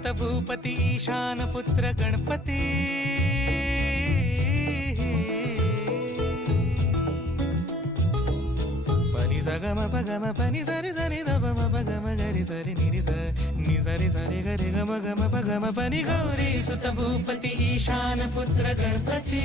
सुत भूपती ईशान पुत्र गणपती पनि सगम पगम पनि सरि सरि ध म पगम गरि सरि निरि स नि सरि सरि गरि गम गम पगम पनि गौरी सुत भूपती ईशान पुत्र गणपती